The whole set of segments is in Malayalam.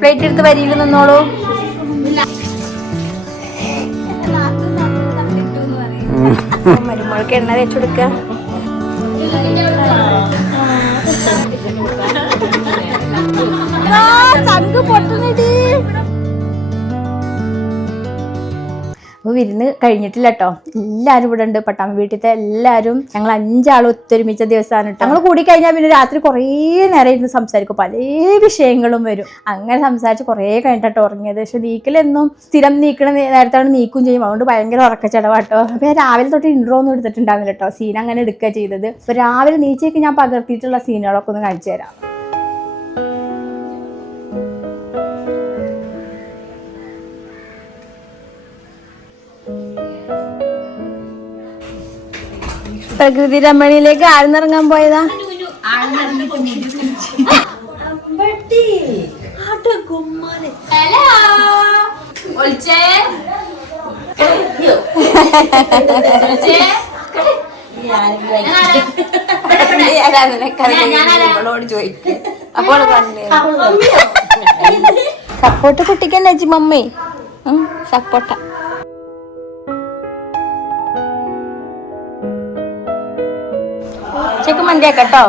പ്ലേറ്റ് എടുത്ത് വരിയിൽ നിന്നോളൂ. മരുമോൾക്ക് എണ്ണ തേച്ചു കൊടുക്ക. ചങ്ക് പൊട്ടുന്നടി. അപ്പോൾ വിരുന്ന് കഴിഞ്ഞിട്ടില്ല കേട്ടോ എല്ലാവരും ഇവിടെ ഉണ്ട്. പട്ടാമ്പ വീട്ടിലത്തെ എല്ലാവരും ഞങ്ങൾ അഞ്ചാളും ഒത്തൊരുമിച്ച ദിവസമാണ് കേട്ടോ ഞങ്ങൾ കൂടി കഴിഞ്ഞാൽ പിന്നെ രാത്രി കുറേ നേരം ഇരുന്ന് സംസാരിക്കും. പല വിഷയങ്ങളും വരും. അങ്ങനെ സംസാരിച്ച് കുറേ കഴിഞ്ഞിട്ടോ ഉറങ്ങിയത്. പക്ഷെ നീക്കലെന്നും സ്ഥിരം നീക്കണ നേരത്താണ് നീക്കും ചെയ്യും. അതുകൊണ്ട് ഭയങ്കര ഉറക്കച്ചടവാട്ടോ അപ്പോൾ ഞാൻ രാവിലെ തൊട്ട് ഇൻട്രോ ഒന്നും എടുത്തിട്ടുണ്ടാവില്ല കേട്ടോ സീൻ അങ്ങനെ എടുക്കുക ചെയ്തത്. അപ്പോൾ രാവിലെ നീച്ചേക്ക് ഞാൻ പകർത്തിയിട്ടുള്ള സീനുകളൊക്കെ ഒന്ന് കാണിച്ചു തരാം. പ്രകൃതി രമണിയിലേക്ക് ആഴ്ന്നിറങ്ങാൻ പോയതാ. ഇവളോട് ചോദിക്കും. അപ്പോൾ സപ്പോർട്ട് കുട്ടിക്കന്നെ ചേച്ചി മമ്മേ? സപ്പോർട്ട. ഉച്ചയ്ക്ക് മന്തിയാക്കട്ടോ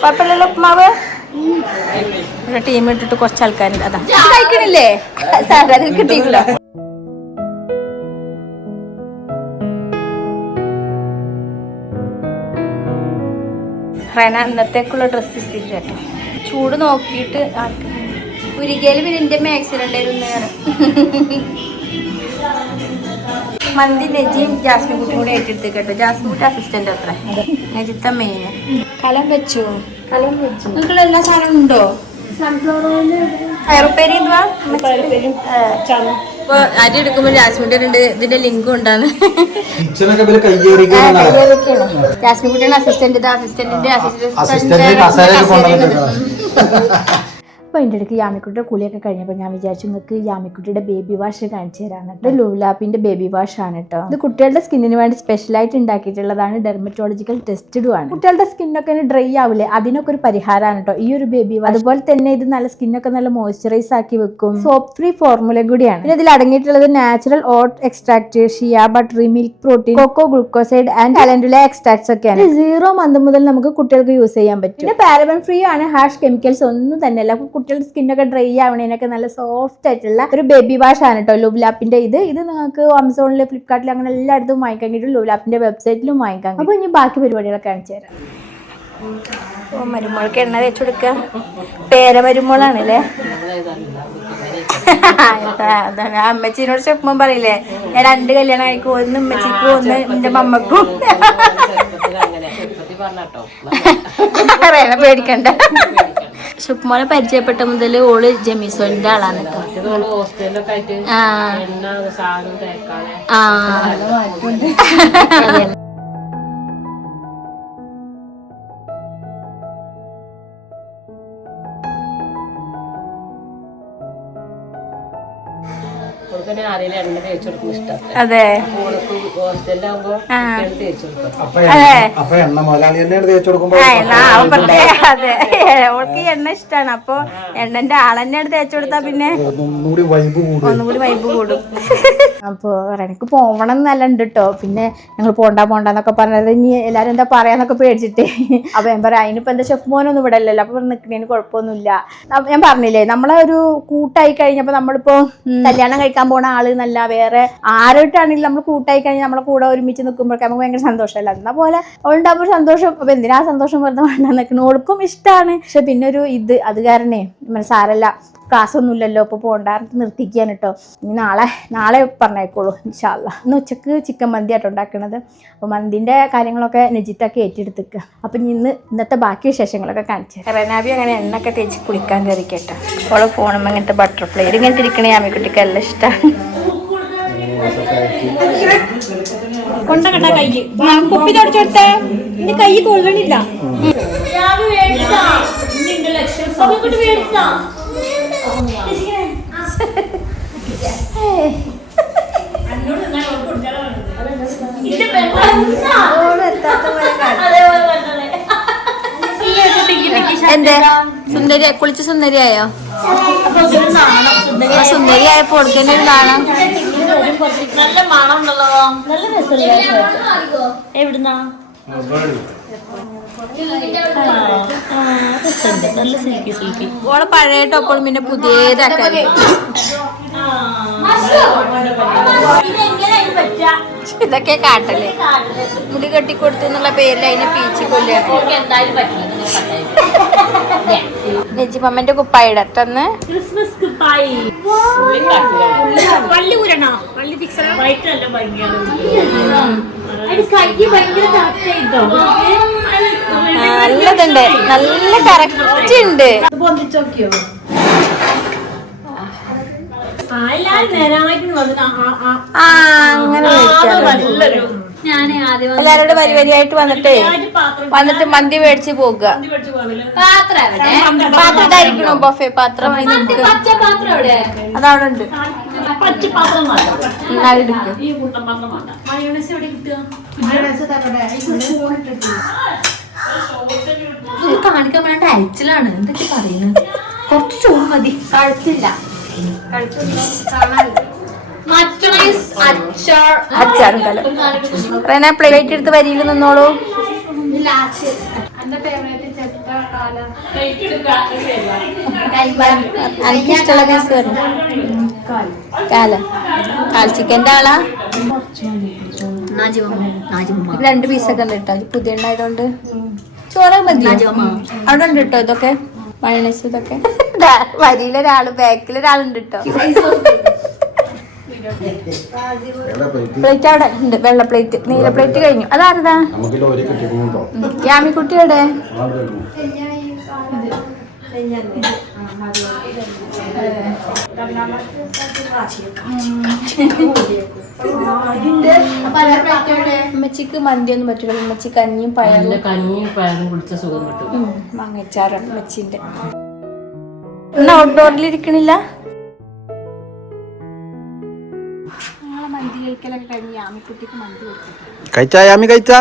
കുഴപ്പമില്ലല്ലോ ഉപ്പുമാവ്? ടീം ഇട്ടിട്ട് കുറച്ച് ആൾക്കാരുണ്ട്. അതാ. കഴിക്കണില്ലേ? സാറേ കിട്ടിയില്ല റെന ഇന്നത്തേക്കുള്ള ഡ്രസ്സ് ഇstill കേട്ടോ. ചൂട് നോക്കിയിട്ട് ആൾക്ക് ഉരികയിൽ പിന്നെ എന്റെ മാക്സിലുണ്ടായിരുന്നു മന്തി നെജിയും ജാസ്മിൻ കുട്ടിയും കൂടെ ഏറ്റെടുത്ത് കേട്ടോ. ജാസ്മിൻ കുട്ടി അസിസ്റ്റന്റ് അത്ര. നെജിത്ത മെയിൻ കലം വെച്ചു? കലം വെച്ചു. നിങ്ങൾ എല്ലാ സാധനവും ഉണ്ടോ പയറുപ്പേരി എന്തുവാ? ഇപ്പൊ അരി എടുക്കുമ്പോ ജാസ്മിന്റെ ഉണ്ട് ഇതിന്റെ ലിങ്കും ഉണ്ടാന്ന്. ജാസ്മിൻ കുട്ടിയുടെ അസിസ്റ്റന്റ് അസിസ്റ്റന്റിന്റെ അസിസ്റ്റന്റ് അപ്പോൾ അതിന്റെ ഇടയ്ക്ക് യാമിക്കുട്ടിയുടെ കുളിയൊക്കെ കഴിഞ്ഞപ്പോൾ ഞാൻ വിചാരിച്ചു നിങ്ങൾക്ക് യാമിക്കുട്ടിയുടെ ബേബി വാഷ് കാണിച്ചു തരാമെന്ന് ഇത് ലൂലാപ്പിന്റെ ബേബി വാഷ് ആണ് കേട്ടോ ഇത് കുട്ടികളുടെ സ്കിന്നിന് വേണ്ടി സ്പെഷ്യലായിട്ട് ഉണ്ടാക്കിയിട്ടുള്ളതാണ് ഡെർമറ്റോളജിക്കൽ ടെസ്റ്റഡും ആണ് കുട്ടികളുടെ സ്കിന്നൊക്കെ ഡ്രൈ ആവില്ലേ അതിനൊക്കെ ഒരു പരിഹാരമാണ് കേട്ടോ ഈ ഒരു ബേബി വാഷ് അതുപോലെ തന്നെ ഇത് നല്ല സ്കിന്നൊക്കെ നല്ല മോയ്സ്ചറൈസ് ആക്കി വെക്കും. സോപ്പ് ഫ്രീ ഫോർമുല കൂടിയാണ്. പിന്നെ ഇതിൽ അടങ്ങിയിട്ടുള്ളത് natural oat extract shea butter milk protein cocoa glucoside and calendula extracts ഒക്കെയാണ്. സീറോ മന്ത് മുതൽ നമുക്ക് കുട്ടികൾക്ക് യൂസ് ചെയ്യാൻ പറ്റും. പിന്നെ പാരബൻ ഫ്രീ ആണ് ഹാഷ് കെമിക്കൽസ് ഒന്നും തന്നെ അല്ല അപ്പൊ കുട്ടികളുടെ സ്കിന്നൊക്കെ ഡ്രൈ ആവണേനൊക്കെ നല്ല സോഫ്റ്റ് ആയിട്ടുള്ള ഒരു ബേബി വാഷ് ആണ് കേട്ടോ ലുബ്ലാപ്പിന്റെ ഇത്. ഇത് നിങ്ങൾക്ക് ആമസോണിൽ ഫ്ലിപ്കാർട്ടിൽ അങ്ങനെ എല്ലായിടത്തും വാങ്ങിക്കാൻ കിട്ടും. ലുബ്ലാപ്പിന്റെ വെബ്സൈറ്റിലും വാങ്ങിക്കാൻ അപ്പൊ ഇനി ബാക്കി പരിപാടികളൊക്കെ കാണിച്ചു തരാം. ഓ മരുമോൾക്ക് എണ്ണ തേച്ചു കൊടുക്കുക പേര മരുമോളാണല്ലേ? അതാണ്. അമ്മച്ചീനോട് ചെപ്പുമ്പം പറയില്ലേ ഞാൻ രണ്ട് കല്യാണം കഴിക്കും ഒന്ന് ഉമ്മച്ചിക്കും ഒന്ന് എന്റെ മമ്മക്കും. പേടിക്കണ്ട. ഷുപ്മോളെ പരിചയപ്പെട്ട മുതൽ ഓൾ ജമീസോലിന്റെ ആളാണ് കേട്ടോ ആ. എണ്ണ സാധനം തേക്കാതെ ആ. അവർക്ക് പിന്നെ ആരെങ്കിലും എണ്ണ തേച്ച് കൊടുക്കുന്ന ഇഷ്ടം അതെ ഹോസ്റ്റലിലാകുമ്പോ തേച്ച് അതെ. ഈ എണ്ണ ഇഷ്ടാണ്. അപ്പൊ എണ്ണന്റെ ആളെന്നെ തേച്ചു കൊടുത്താ പിന്നെ ഒന്നുകൂടി വൈബ് കൂടും. ഒന്നുകൂടി വൈബ് കൂടും. അപ്പോൾ എനിക്ക് പോവണം എന്നല്ല ഉണ്ട് കേട്ടോ പിന്നെ ഞങ്ങൾ പോണ്ട പോണ്ടെന്നൊക്കെ പറഞ്ഞത് ഇനി എല്ലാവരും എന്താ പറയാന്നൊക്കെ പേടിച്ചിട്ട്. അപ്പോൾ ഞാൻ പറയാം അതിനിപ്പോൾ എന്താ ഷെഫ് മോനൊന്നും ഇവിടെ അല്ലല്ലോ അപ്പോൾ നിൽക്കുന്നതിന് കുഴപ്പമൊന്നുമില്ല. ഞാൻ പറഞ്ഞില്ലേ നമ്മളെ ഒരു കൂട്ടായി കഴിഞ്ഞപ്പോൾ നമ്മളിപ്പോ കല്യാണം കഴിക്കാൻ പോണ ആൾ എന്നല്ല വേറെ ആരോട്ടാണെങ്കിലും നമ്മൾ കൂട്ടായി കഴിഞ്ഞാൽ നമ്മളെ കൂടെ ഒരുമിച്ച് നിൽക്കുമ്പോഴൊക്കെ നമുക്ക് ഭയങ്കര സന്തോഷമല്ല? എന്നാ പോലെ അവളുണ്ടാകുമ്പോൾ സന്തോഷം. അപ്പോൾ എന്തിനാ സന്തോഷം വെറുതെ വേണ്ട നിൽക്കണം ഓൾക്കും ഇഷ്ടമാണ് പക്ഷെ പിന്നെ ഒരു ഇത് അത് കാരണേ മനസ്സാരല്ല ക്ലാസ് ഒന്നുമില്ലല്ലോ ഇല്ലല്ലോ അപ്പോൾ നിർത്തിക്കാൻ കേട്ടോ ഇനി നാളെ നാളെ പറഞ്ഞേക്കോളൂ ഇൻഷാല്ല ഇന്ന് ഉച്ചയ്ക്ക് ചിക്കൻ മന്തി ആയിട്ട് ഉണ്ടാക്കണത്. അപ്പോൾ മന്തിന്റെ കാര്യങ്ങളൊക്കെ നജിത്തൊക്കെ ഏറ്റെടുത്തേക്ക്. അപ്പം ഇനി ഇന്ന് ഇന്നത്തെ ബാക്കി വിശേഷങ്ങളൊക്കെ കാണിച്ചു റനാബി അങ്ങനെ എണ്ണൊക്കെ തേച്ച് കുളിക്കാൻ കയറി കേട്ടോ അവളെ ഫോണുമ്പോൾ ഇങ്ങനത്തെ ബട്ടർഫ്ലൈ ഇങ്ങനത്തെ ഇരിക്കണേ കുട്ടിക്ക് എല്ലാം ഇഷ്ടമാണ് കൊണ്ടകട്ട കൈ. കുപ്പി തുടച്ചെടുത്തേ കൈ കൊള്ളണില്ല. എന്തേ? സുന്ദരി കുളിച്ച് സുന്ദരിയായോ? സുന്ദരിയായപ്പോ കൊടുക്കേണ്ട ഒരു നാണം. നല്ല മണം ഉണ്ടല്ലോ നല്ല രസമില്ല എവിടുന്നാ ഓളെ പഴയ ടോപ്പോൾ പിന്നെ പുതിയതാക്കാൻ ഇതൊക്കെ കാട്ടൽ. മുടി കെട്ടിക്കൊടുത്തു എന്നുള്ള പേരിൽ അതിനെ പീച്ചി കൊല്ലാണ് നെജിമമ്മന്റെ കുപ്പായ ഇടത്തന്ന് ക്രിസ്മസ് കുപ്പായി. പള്ളി പള്ളി ഫിക്സ് നല്ലതുണ്ട്. നല്ല കറക്റ്റ് ഉണ്ട് എല്ലാരും നേരായിട്ട് വന്നിട്ട് ആ ആ ആ അങ്ങനെ മേടിച്ചാലോ. നല്ലൊരു ഞാൻ ആദ്യം എല്ലാരോടും വരി വരിയായിട്ട് വന്നിട്ടേ വന്നിട്ട് മന്തി മേടിച്ച് പോകുക പാത്രം ഇതായിരിക്കണോ ബൊഫെ പാത്രം? അതവിടെ ഉണ്ട് കാണിക്കാൻ വേണ്ട അയച്ചിലാണ് എന്തൊക്കെ പറയുന്നത്? കുറച്ച് ചോറ് മതി. കഴുത്തില്ല മറ്റണൈസ് അച്ചാർ. റെന പ്ലേറ്റ് എടുത്ത് വരിയിൽ നിന്നോളൂ. എനിക്ക് ഇഷ്ടമുള്ള പീസ് കാല. കാൽ ചിക്കന്റെ ആളാ? രണ്ട് പീസൊക്കെ ഉണ്ട് കേട്ടോ. പുതിയ എണ്ണായതുകൊണ്ട് ചോറ് മതി അവിടെ ഉണ്ട് കേട്ടോ ഇതൊക്കെ? മയണൈസ് ഇതൊക്കെ. വരിയിലൊരാൾ ബാക്കിലൊരാളുണ്ട് കേട്ടോ പ്ലേറ്റ് അവിടെ ഉണ്ട് വെള്ള പ്ലേറ്റ് നീല പ്ലേറ്റ് കഴിഞ്ഞു. അതാരതാ? യാമിക്കുട്ടിയുടെ ഉമ്മച്ചിക്ക് മന്തിയൊന്നും പറ്റില്ല ഉമ്മച്ചി കഞ്ഞിയും പയറും. കഞ്ഞിയും പയറും കുടിച്ച സുഖം കിട്ടും. മാങ്ങച്ചാറ് ഉമ്മച്ചിന്റെ. ഇന്ന് ഔട്ട്ഡോറിൽ ഇരിക്കണില്ല? കഴിച്ചാ? യാമി കഴിച്ചാ?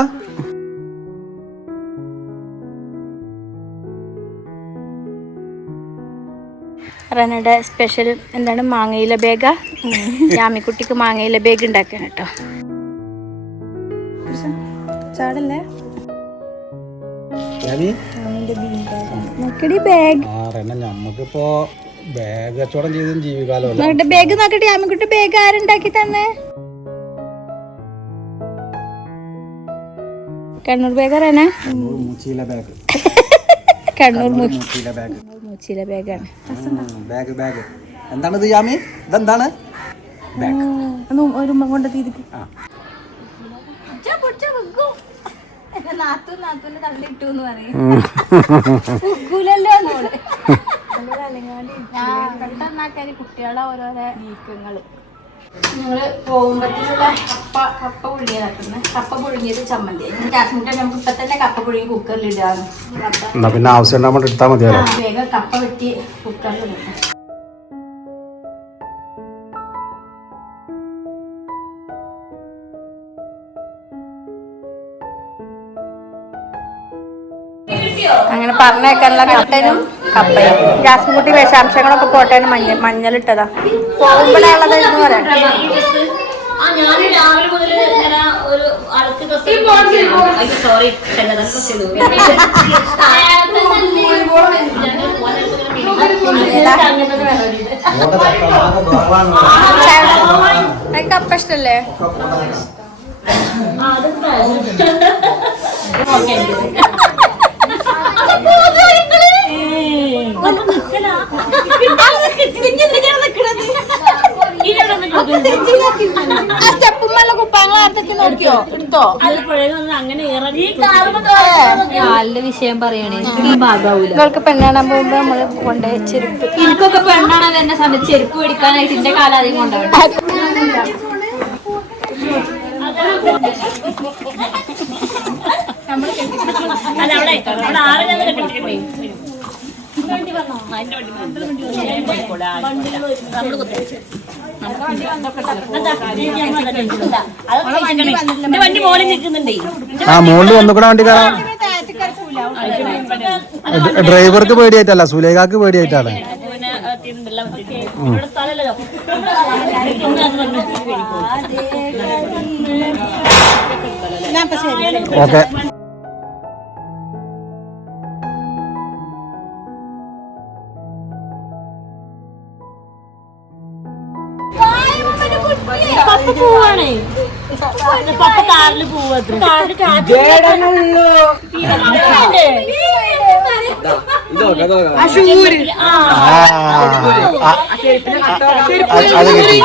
റനയുടെ സ്പെഷ്യൽ എന്താണ് മാങ്ങയില ബേഗ യാമിക്കുട്ടിക്ക് മാങ്ങയില ബേഗ് ഉണ്ടാക്കാൻ കേട്ടോ. ചാടല്ലേ? നോക്കടി ബാഗ് ആ റെന നമ്മക്കിപ്പോ ബാഗ് കച്ചവടം ചെയ്തും ജീവിക്കാലോ നോക്കട്ടെ ബാഗ് നോക്കട്ടെ യാമിക്കുട്ടി ബാഗ് ആരുണ്ടാക്കി തന്നെ? കണ്ണൂർ ബാഗ് റന? ബാഗ് കണ്ണൂർ മൂച്ചിയിലെ ബാഗ് മൂച്ചിയിലെ ബാഗാണ്. Bag bag. എന്താണ് ഇത് യാമി? ഇതെന്താണ്? ബാഗ്. ഒരു കൊണ്ട് തീരുക്കും തള്ളിട്ടു എന്ന് പറയും. കുട്ടികളെ ഓരോരോ നീക്കങ്ങൾ. ഞങ്ങൾ പോകുമ്പോഴത്തേക്കുള്ള കപ്പ കപ്പ പുഴുങ്ങിയതാക്കുന്നത് കപ്പ പുഴുങ്ങിയത് ചമ്മന്തി ജാസ്മിന്റെ നമുക്ക് ഇപ്പൊ തന്നെ കപ്പ പുഴുങ്ങി കുക്കറിൽ ഇടാണ് പിന്നെ ആവശ്യം വേഗം കപ്പ വെട്ടി കുക്കറിൽ ഇടണം അങ്ങനെ പറഞ്ഞേക്കാനുള്ള കട്ടനും കപ്പയും. ജാസ്മുട്ടി വിഷാംശങ്ങളൊക്കെ പോട്ടെ മഞ്ഞ മഞ്ഞളിട്ടതാ. പോകുമ്പോഴുള്ളത് എന്ന് പറയാം. കപ്പ ഞാൻ രാവിലെ ആർക്കൊക്കെ നോക്കിയോ എടുത്തോ അങ്ങനെ ഇറങ്ങി കാലിന്റെ വിഷയം പറയണേ ഇവർക്ക് പെണ്ണാണാൻ പോകുമ്പോ നമ്മൾ കൊണ്ടേ ചെരുപ്പ്. എനിക്കൊക്കെ പെണ്ണാണ് വരുന്ന സമയത്ത് ചെരുപ്പ് പിടിക്കാനായിട്ട് എന്റെ കാലം അധികം കൊണ്ടുപോകണം അല്ല അവിടെ കെട്ടിട്ടില്ലേ വണ്ടി മോളിൽ നിൽക്കുന്നുണ്ടേ. ആ മുകളിൽ വന്നുകൂടെ വണ്ടി കാണാം ഡ്രൈവർക്ക് പേടിയായിട്ടല്ല സുലേഖാക്ക് പേടിയായിട്ടാണ്. ഓക്കെ. പപ്പ കാറിൽ പോവാ അത് കിട്ടി. അതല്ലേ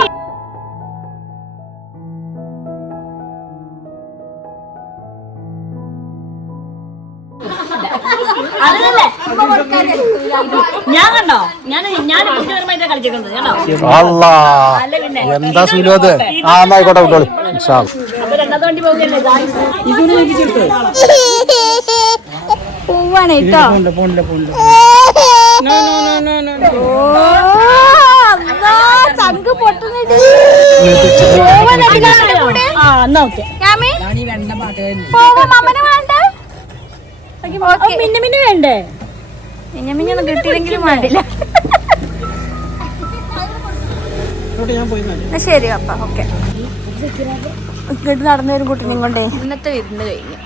ഞാൻ കണ്ടോ? ഞാൻ ഞാൻ ബുദ്ധിപരമായിട്ടാ കളിച്ചേക്കുന്നത് കണ്ടോ? അല്ലാ എന്താ സുലത് ആ എന്നായിക്കോട്ടെ വിട്ടോളി. അപ്പൊ രണ്ടാമത്തെ വണ്ടി പോകുകയല്ലേ? guys? പോവാണ് കേട്ടോ. ചങ്ക് പൊട്ടുന്നുണ്ട് വേണ്ട പിന്നെ മിന്ന വേണ്ടേ? മിഞ്ഞൊന്നും കിട്ടിയില്ലെങ്കിലും വേണ്ടില്ല. ശരി അപ്പ ഓക്കെ. ഇങ്ങോട്ട് നടന്നു വരും കുട്ടി കൊണ്ടേ. ഇന്നത്തെ വിരുന്ന് കഴിഞ്ഞു.